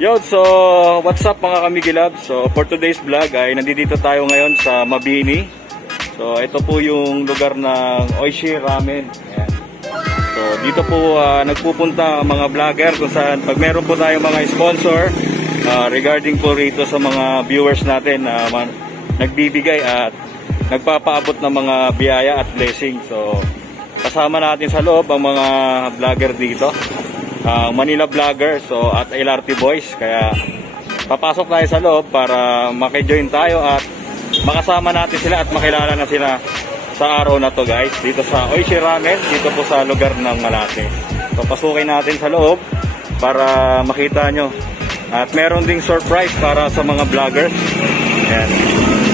Yo, so what's up mga kamigilab? So for today's vlog ay nandito tayo ngayon sa Mabini. So ito po yung lugar ng Oishi Ramen. Ayan. So dito po nagpupunta mga vlogger kung saan pag meron po tayong mga sponsor regarding po rito sa mga viewers natin na nagbibigay at nagpapaabot ng mga biyaya at blessing. So kasama natin sa loob ang mga vlogger dito. Manila Vlogger at LRT Boys, kaya papasok tayo sa loob para makijoin tayo at makasama natin sila at makilala na sila sa araw na to guys, dito sa Oishi Ramen, dito po sa lugar ng Malate. So pasukin natin sa loob para makita nyo at meron ding surprise para sa mga vloggers. Ayan.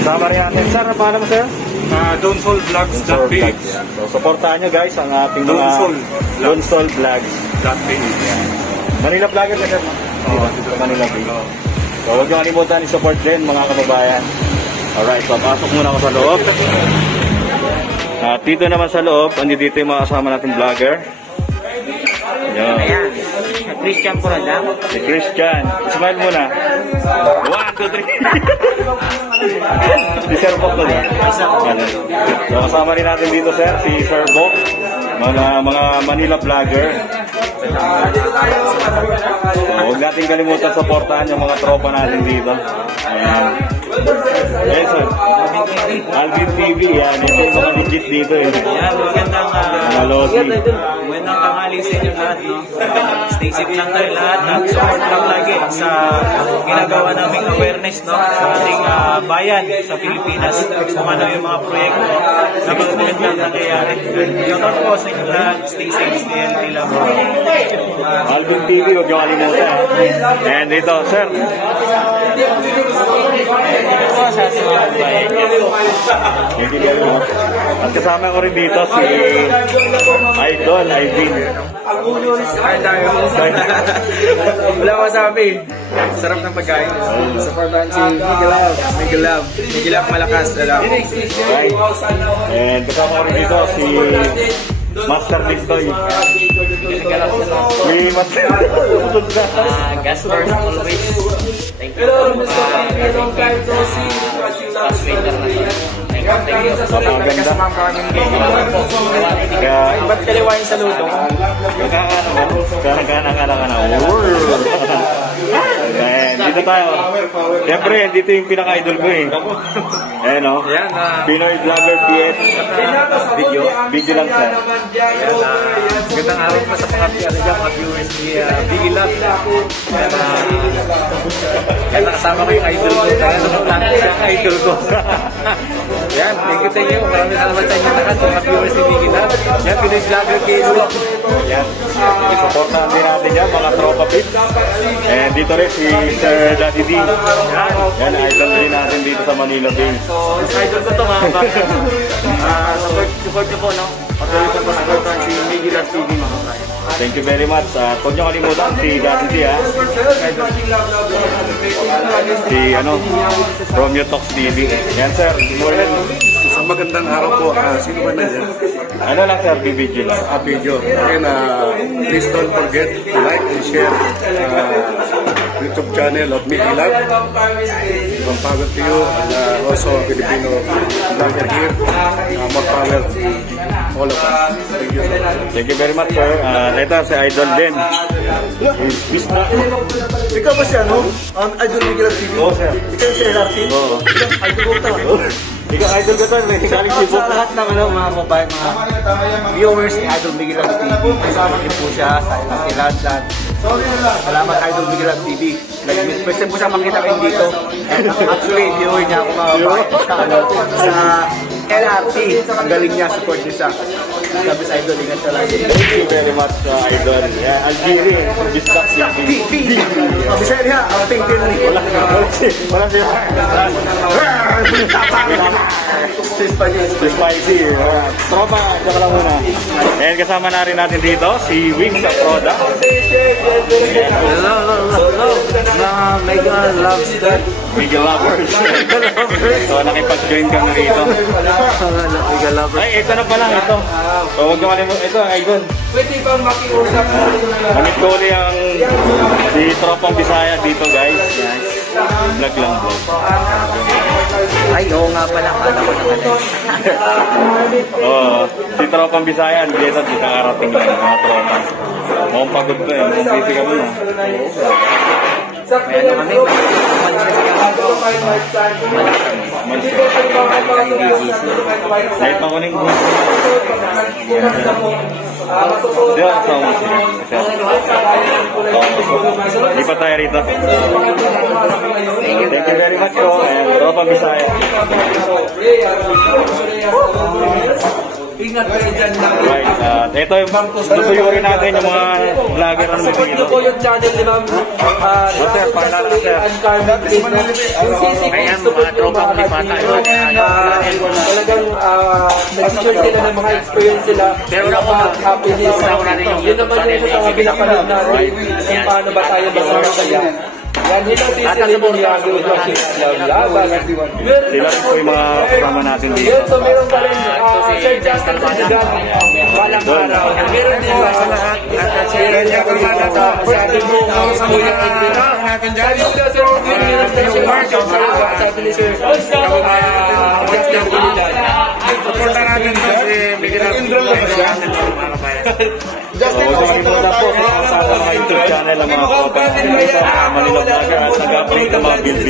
Sama rin natin, sir, ano mo sir? Donsol Vlogs.ph. So supportahan nyo guys ang ating mga Donsol Vlogs.ph. Manila Vlogger na sir. Dito Manila Vlogger. So huwag nyo kalimutan i-support din mga kababayan. Alright, so pasok muna ako sa loob. At dito naman sa loob, andito yung mga kasama natin vlogger. Ayan, Christian po lang. Si Christian. Smile muna. 1, 2, 3. Si Sir Bok na ba? So kasama rin natin dito sir, si Sir Bok. Mga Manila vlogger. Huwag natin kalimutan supportahan yung mga tropa natin dito. Ayan. Yes sir. Alvin TV, yan. Ito yung mga legit dito eh. Ayan, magandang tanghali sa inyo lahat, no? Stay safe lang tayo lahat at support lang lagi sa ginagawa naming awareness, no? Sa ating bayan sa Pilipinas. Kung ano yung mga proyekto na magandang nangyayari. Yun po sa inyo lahat. Stay safe, stay healthy lang. Alvin TV, huwag yung kalimutan. And dito, sir. At kasama ko rin dito si Idol, Ivin. Wala masabi. Sarap ng pagkain. Supportan si Miguel Love malakas. Right. And kasama ko rin dito si Master Nistoy. Si Master Gas first always. Thank you. Kasama kami ng game. Ba't kaliwain sa luto? Dito tayo. Siyempre, dito yung pinaka-idol ko eh. Ayan o. Pinoy Vlogger PH. Video lang sir. Gandang araw pa sa mga viewers ni Biggie Love. Kaya nakasama ko yung idol ko. Kaya nakaplano siya ang idol ko. Yan, thank you. Maraming salamat sa inyo lahat, mga viewers ni Biggie Love. Yan, Pinoy Vlogger PH. Yan. Supportahan din natin yan, mga tropa pips. And dito rin si Sir Daddy D. Yan, idol rin natin dito sa Manila Bay. So, idol ko ito mga baka. Support nyo po, no? Patuloy po supportan si Biggie Love TV, mga baka. Thank you very much. Huwag nyo kalimutan si Daddy D, ha? Si, Romeo Talks TV. Yan, sir. Good morning. Isang magandang araw po. Sino ba na yan? Ano lang, sir? BBG lang. Video. Again, please don't forget to like and share YouTube channel of Biggie Love. More power to you. And also Filipino vlogger here. More power to all of us. Thank you so much. Thank you very much, sir. Ito, si Idol din. Ikaw ba siya, no? Idol Biggie Love TV? Oo, sir. Ikaw si LRT? Oo. Idol ko talaga. Ikaw, idol ka to. May galing si Book. Sa lahat ng mga mobile, mga viewers ni Idol Biggie Love TV. Kasama din po siya sa LRT London. Salamat Idol Biggie Love TV. Pwede po siya makita kayo dito. Actually, viewer niya ako sa LRT. Ang galing niya, support niya siya. Sabi sa Idol, ingat siya lagi. Thank you very much, Idol. Yeah, Algiri, Bistak P. Bisaya niya, ang pink din. Wala siya. Spicy. Tropa, dyan ka lang muna. And kasama na rin natin dito, si Wing sa Proda. Hello. Mega Lobster. Mega Lovers. So, nakipag-join kami rito. Mega Lobster. Ay, ito na pala, ito. So, huwag nyo kalimutan. Ito, Idol. Pwede bang makiusap mo? Manituli ang si Tropang Bisaya dito, guys. Vlog lang, vlog. Ay, oo nga pala. Kala ko naman. Oo, si Tropang Bisaya, dito, di kakarating lang mga tropa. Mukhang pagod pa eh, mukhang busy ka muna. Meron kami. Kahit makuning gusto. Di ba, sa musik. Hindi pa tayo rito. Thank you very much po. Tropang Bisaya. Ingat kayo dyan. Right, ito yung tutuyurin natin yung mga vlogger na Support nyo po yung channel ni Ma'am. Sir, paalala, sir. Yung CCP, support nyo mga talagang nag-share sila ng mga experience sila. Pero happiness. Yun naman yung sa binapanood natin. Kung paano ba tayo masaya. Yan, nilang CCP niya. Sila rin po yung mga kasama natin dito. Yun, so meron pa rin Sir Justin Sandigan. Walang araw. Meron din ba sa lahat? At share niya kung sana sa ating buong sa mga natin dyan. Sir Rodwin, meron din siya. Sabi ni Sir Justin Sandigan. Suporta natin sa si Bigyan natin mga kabayan. So, huwag naman ito po sa mga YouTube channel ang mga kapatid sa Manila Vlogger at nag-update ng mga build.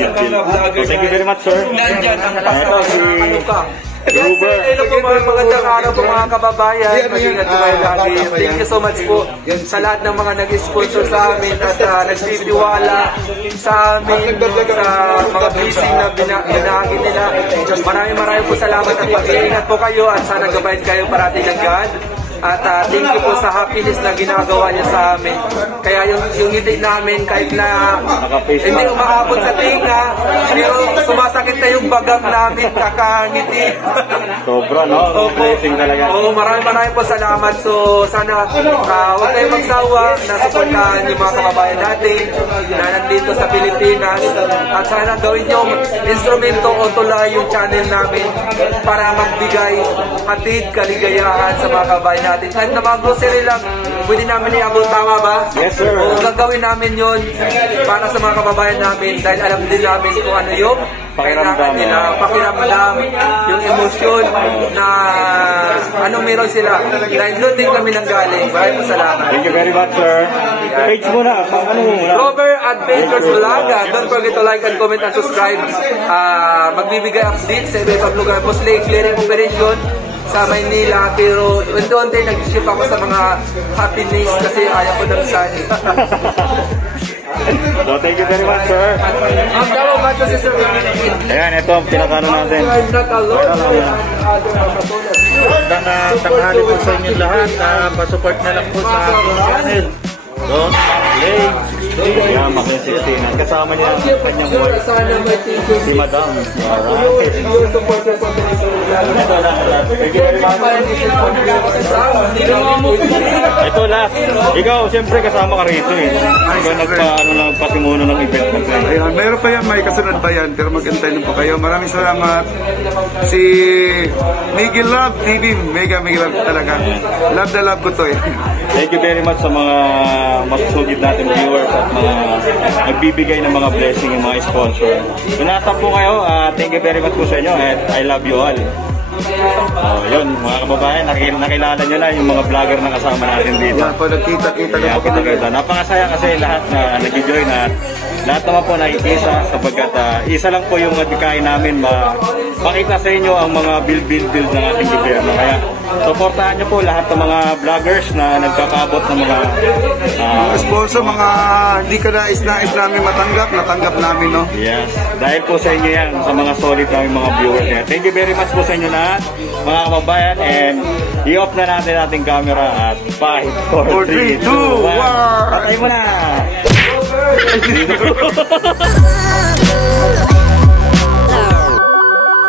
So, thank you very much, sir. Ito si Gruber. Hello po mga magandang araw po mga kababayan. Mag-ingat po kayo lagi. Thank you so much po sa lahat ng mga nag-sponsor sa amin at nagtitiwala sa amin sa mga blessing na binahagi nila. Maraming po salamat at mag-iingat po kayo at sana gabayan kayo parating ng God. At thank you po sa happiness na ginagawa niya sa amin. Kaya yung ngiti namin kahit na hindi umaabot sa tinga, pero sumasakit na yung bagang namin kakangiti. Sobra, no? Blessing talaga. Oo, maraming po salamat. So sana huwag kayong magsawa na suportahan yung mga kababayan natin na nandito sa Pilipinas. At sana gawin yung instrumento o tulay yung channel namin para magbigay hatid kaligayahan sa mga kababayan natin. Kahit na mga grocery lang, pwede namin iabot, tama ba? Yes, sir. O gagawin namin yun para sa mga kababayan namin dahil alam din namin kung ano yung kailangan nila, pakiramdam, yung emosyon na anong meron sila. Dahil doon din kami nanggaling. Maraming salamat. Thank you very much, sir. Page muna. Ano muna? Robert Adventures Vlog. Don't forget to like and comment and subscribe. Magbibigay updates sa iba-ibang lugar. Mostly clearing operation sa Maynila, pero unti-unti nag-ship ako sa mga happiness kasi ayaw ko ng sun. So, thank you very much, sir. Ang tama ba ito si Sir? Ayan, ito ang pinakano natin. I'm not alone. Magandang tanghali po sa inyo lahat. Pasupport na lang po sa aking channel. Don't play. Ayan, Makin 16. Kasama niya ang kanyang wife, Sana may teaching. si Madam. Your supporter po sa Ito lang. Thank you very much. Ito last. Ikaw, siyempre kasama ka rito eh. Ikaw nagpasimuno ng event mo. Ayun, meron pa yan, may kasunod pa yan, pero mag-antay lang po kayo. Maraming salamat. Si Miguel Love TV, mega love talaga. Love na love ko to eh. Thank you very much sa mga masusugid natin viewers at mga nagbibigay ng mga blessing, yung mga sponsor. Kung nasa po kayo, thank you very much po sa inyo and I love you all. Yun, mga kababayan, nakilala nyo na yung mga vlogger na kasama natin dito. Yan po, nagkita-kita na po kami. Napakasaya kasi lahat na nag-join at lahat naman po nakikisa sapagkat isa lang po yung nagkain namin makita sa inyo ang mga build ng ating gobyerno. Kaya supportahan nyo po lahat ng mga vloggers na nagkakaabot ng mga Sponsor, mga hindi ka nais namin natanggap namin, no? yes, dahil po sa inyo yan, sa mga solid namin mga viewers. Thank you very much po sa inyo lahat, mga kababayan, and i-off na natin ating camera at 5, 4, 3, 2, 1. Patay mo na!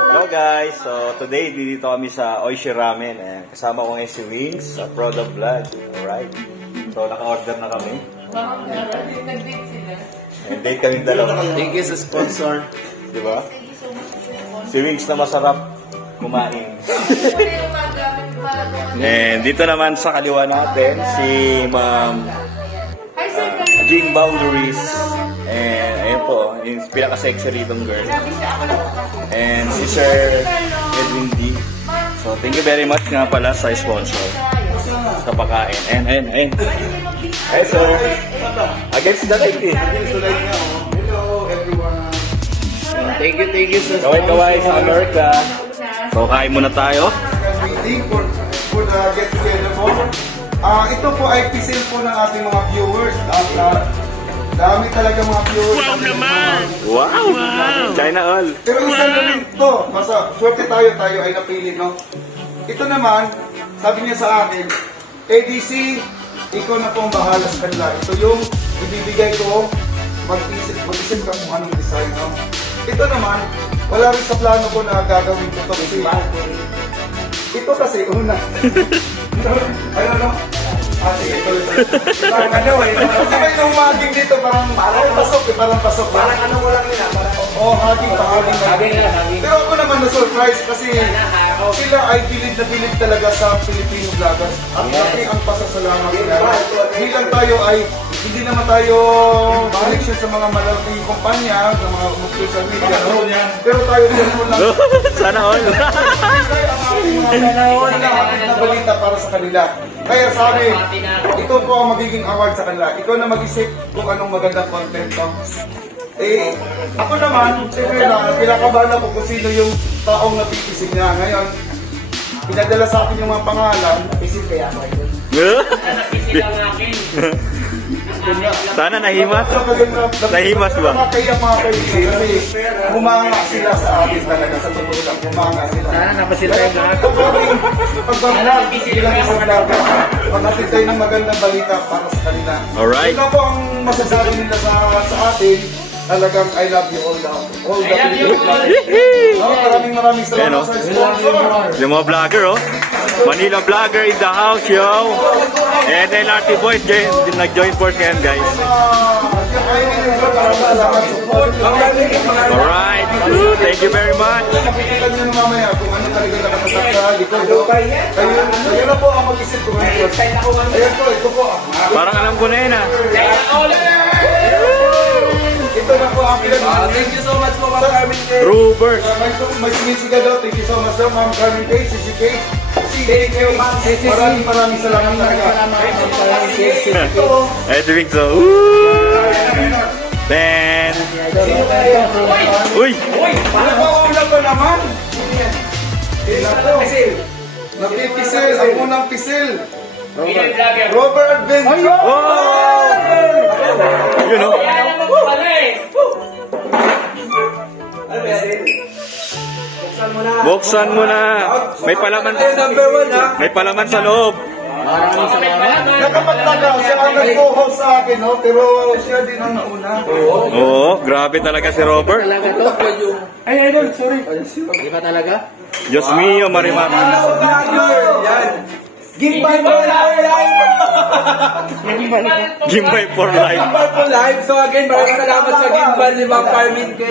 Hello guys, so today dito kami sa Oishi Ramen. Kasama ko ngayon si Wings sa Product Vlog. Alright, so naka-order na kami. And date kaming dalawa. Thank you sa sponsor. Di ba? Si Wings na masarap kumain. And dito naman sa kaliwa natin, si Ma'am Jing Boundaries. And ayun po, yung pinaka-sexy rhythm girl. And si Sir Edwin D. So thank you very much nga pala sa sponsor sa pagkain. And. Hey sir, against the light eh. Hello everyone. Thank you sa Kaway-kaway sa Amerika. So kain muna tayo. Meeting for the get together po. Ito po ay pisil po ng ating mga viewers. Dami talaga mga viewers. Wow naman! Wow! China all. Pero isa na rin ito. Basta swerte tayo ay napili, no? Ito naman, sabi niya sa akin, ADC, ikaw na po ang bahala sa kanila. Ito yung ibibigay ko, mag-isip ka kung anong design, no? Ito naman, wala rin sa plano ko na gagawin ko ito kasi ito kasi una. Ayun, no? Sige, ito. Parang ano eh. Kasi may nung maging dito, parang pasok eh, parang pasok. Parang ano mo lang nila, parang haging pa, haging. Pero ako naman na-surprise kasi sila ay bilid talaga sa Filipino vloggers. At laki ang pasasalamat nila. Bilang tayo ay, hindi naman tayo connection sa mga malalaking kumpanya, sa mga social media, no? Pero tayo cellphone lang. Sana all. Sana all na balita para sa kanila. Kaya sabi, ito po ang magiging award sa kanila. Ikaw na mag-isip kung anong magandang content to. Eh, ako naman, siyempre na, pinakabahan ako kung sino yung taong napipisig niya. Ngayon, pinadala sa akin yung mga pangalan. Napisig kaya ako ito. Sana nahimas. Nahimas ba? Kaya mga kaibigan, humanga sila sa akin talaga. Sa totoo lang, humanga sila. Sana napasila yung lahat. Pagbablog, bilang isang vlogger, pagkatid tayo ng magandang balita para sa kanila. Alright. Ito po ang masasabi nila sa atin. Talagang I love you all now. All the maraming salamat sa sponsor. Yung mga vlogger, oh. Manila vlogger in the house, yo. And LRT Boys, nag-join force ngayon, guys. Alright. Thank you very much. Nakikita nyo mamaya kung ano talaga nakatasap sa likod. Kayo na po ang mag-isip ko ngayon. Ayan po, ito po. Parang alam ko na yun, ah. Ito na po ang pinag- Thank you so much po, Ma'am Carmen K. Rubers. May sumisiga daw. Thank you so much daw, Ma'am Carmen K. CCK. Maraming salamat talaga. Edwin, so. Then. Uy! Nagpapaulan pa naman. Napipisil. Ang unang pisil. Robert Adventure. Oh! You know. Buksan mo na. May palaman. Number 1 ha. May palaman sa loob. Nakapagtaga siya ang nag-co-host sa akin, no? Pero siya din ang nauna. Oo, grabe talaga si Robert. Talaga to? Ay, idol, sorry. Di ba talaga? Diyos mio, Marimar. Yan. Gimbal for life! Gimbal for life. Gimbal for life. So again, maraming salamat sa gimbal ni Ma'am Carmen K.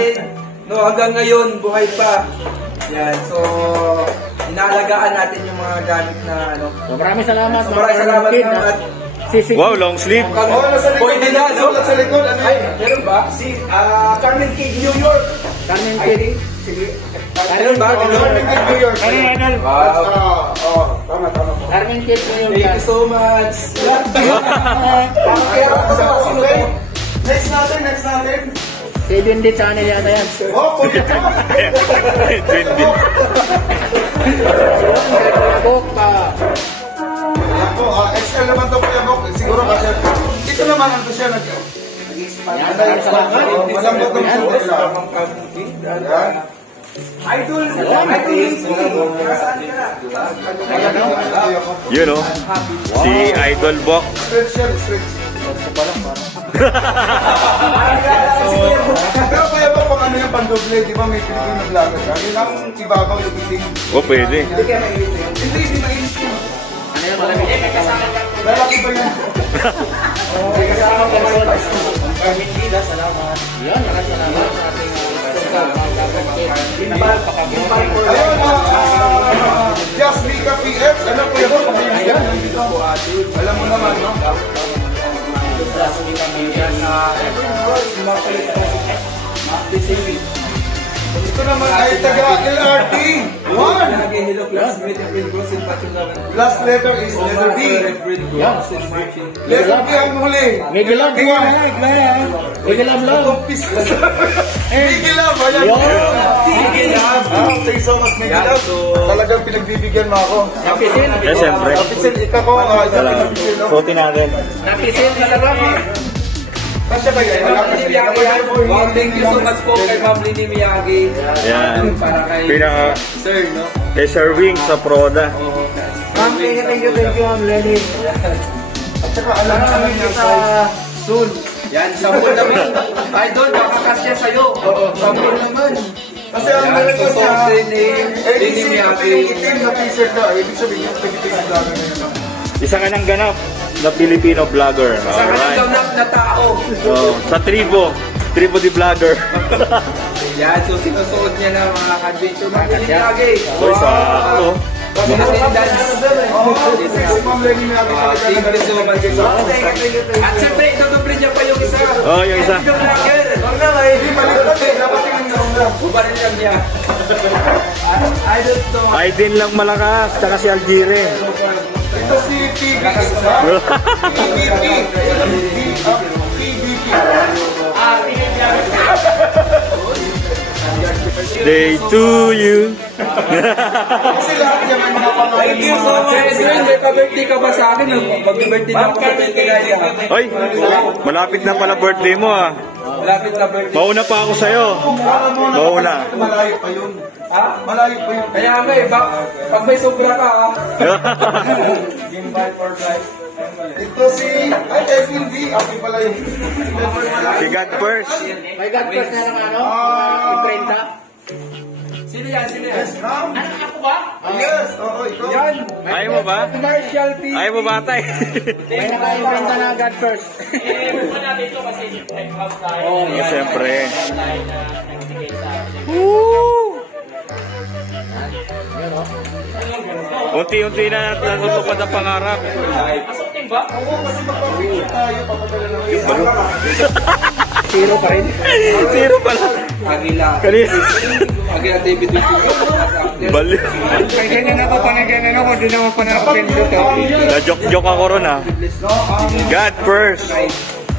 No, hanggang ngayon, buhay pa. Yan. So, inaalagaan natin yung mga gamit na ano. So, maraming salamat. So, maraming salamat Kid, mga Sisig. Wow, long sleeve. Oh, nasa likod. Pwede na, no? Nasa likod. Ano Ay, yun? meron ba? Si Carmen K. New York. Carmen Kid. Sige. Meron ba? Carmen Kid, New York. Wow. Tama. Carmen Kid po yung Thank you so much. Okay. Next natin. 7D channel yata yan. Oh, pwede pa. Trendy. Bok pa. Ayan po, XL naman to po yan, Bok. Siguro kasi, ito naman ang to siya malambot ang siya. Ayan. Idol. You know, si Idol Bok. Stretch. Pero kaya ba pag ano yung pandoble, di ba may Filipino vlogger ka? Yun ang ibabaw yung iting. O, pwede. Hindi mainit yun. Ano yan, malamig? Lalaki ba yun? Carmen Vida, salamat. Yan, salamat sa ating Just Mika PX, ano po yung pamilya? Alam mo naman, no? Ito naman ay taga LRT 1. Hello, classmate, April Gross, and Patrick Lavan. Last letter is letter B. Letter B ang huli. Miguel Love, Miguel Love. Miguel Love, ayan. Miguel Love. Thank you so much, Miguel Love. Talagang pinagbibigyan mo ako. Yes, siyempre. Kapisil, ikaw ko. Suotin natin. Nakisin na lang. Kasya ba yan? Wow, thank you so much po kay Ma'am Lini Miyagi. Yan. Para kay Pinaka Sir, no? kay Sir Wing sa Proda. Ma'am, thank you, Ma'am Lenny. At saka alam namin niya sa soon. Yan, sample naman. Idol, makakasya sa'yo. Sample naman. Kasi ang meron ko So, sa Lini Miyagi. itim na t-shirt na, ibig sabihin yung Philippine vlogger na yun. Isa ka ng ganap na Filipino vlogger. Sa kanang Alright. ganap na tao. Oh, sa Tribo di vlogger. Yan, so sinusuot niya na mga kadventure. Ma'am Lini Miyagi. Uy, sakto. Attendance. Si Ma'am Lenny Miyagi talaga Thank you so much. At siyempre, itutuloy niya pa yung isa. Oh, yung isa. Yung vlogger. Huwag na, hindi malipat eh. Dapat tingin na una. Ubarin lang niya. I don't know. Aiden lang malakas, tsaka si Algire. Ito si PBP. Day to you. Kasi lahat niya may mga pangalan. Thank you so much. Edwin, may pa-birthday ka ba sa akin? Mag-birthday na ako kay Pilaya. Hoy, malapit na pala birthday mo ah. Malapit na birthday. Mauna pa ako sa'yo. Mauna. Malayo pa yun. Ha? Malayo pa yun. Kaya nga eh, pag may sobra ka ha. Gimbal for life. Ito si Edwin D. Ako pala yun. Si God first. May God first na lang ano? Imprenta. Sino yan? Sino yan? Anak ako ba? Yes. Oo, ikaw. Yan. Ayaw mo ba? Commercial TV. Ayaw mo ba tay? May naka-imprenta na God first. Oh, siyempre. Unti-unti na natutupad ang pangarap. Oo, kasi magpapicture tayo. Papadala naman. Zero pa rin. Zero pala. Agila. Kanina. Agila David Dupuy. Bali. Kaya ganyan ako, panaganan ako, di naman pa nakapindot ako. Na-joke ako ron ah. God first.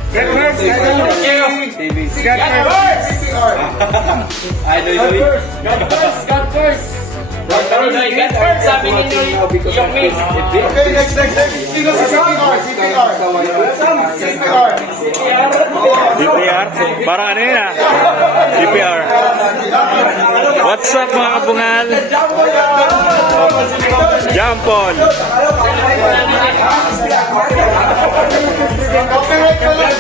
God first! God first! God first! Sabi ninyo yung mix. Okay, next. Sino si CPR? CPR. CPR? Parang ano yun ah? CPR. What's up mga kabungal? Jampol. Copyright ka lang.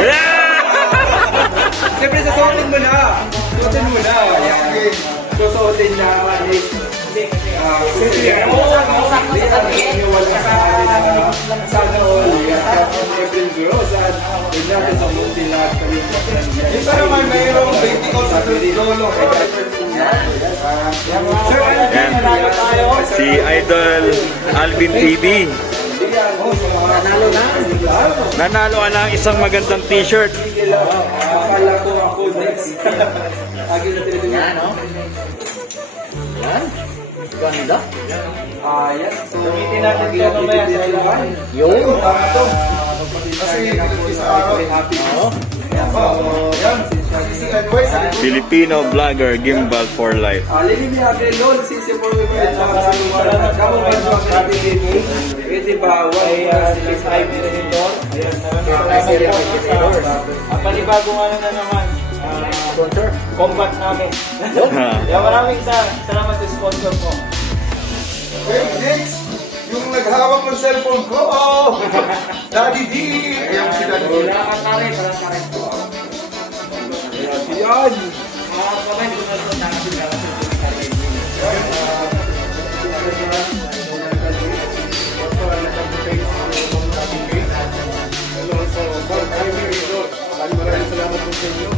Yeah! Siyempre, susuotin mo na. Susuotin mo na. Susuotin na. Sana all. April Gross. Huwag natin sa munti lahat. Isa naman mayroong 20 ko sa lolo. Yan. Si Idol Alvin TV. Nanalo ka ng isang magandang t-shirt. Akala ko ako next. Agil na tinitinin. Yan, no? Yan. Ganda. Yes. So, ulitin natin ito mamaya sa ilawan. Yun. Kasi isa araw. Happy. Yan. Si anyway, Filipino vlogger Gimbal for life. Lili Miyagi, Lord, sisi for me, kamu ba ito ang natin pwede ba, si 5 nito? Ang panibago nga na naman, Sponsor. combat namin. Kaya maraming salamat sa sponsor ko. okay, next. Yung naghawak ng cellphone ko. Oh, Daddy D. Ayan si Daddy D. Wala ka na rin, wala ka rin. Yan! Mga kamay, hindi ko na natin sa inyo.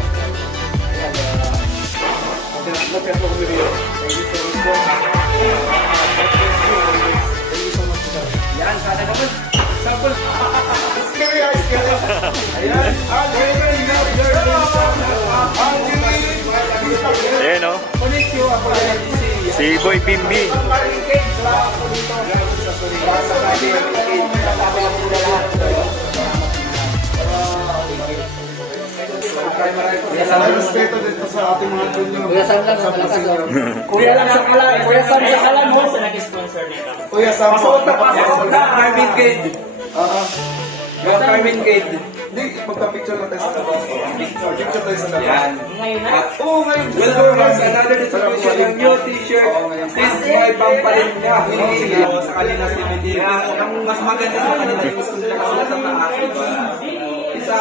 Mag-cut po kami rin. Thank you so much po. Thank you so much po. Yan, sana naman. Sample. Ayan. Ayan o. Si Boy Bimbi. Respeto dito sa ating mga junior. Kuya Sam lang sa kalan. Kuya lang sa kalan. Kuya Sam sa kalan mo. Kuya Sam. Pasok na, Carmen Gate. Yung Carmen Gate. Hindi, magka-picture na tayo sa labas. Picture tayo sa labas. Yan. Oo, ngayon. Welcome guys, another distribution ng new t-shirt. This is my pampalit niya. Hinihingi ko sa kanila si Medina. Ang mas maganda sa kanila yung gusto nila kasi sa taas. Isa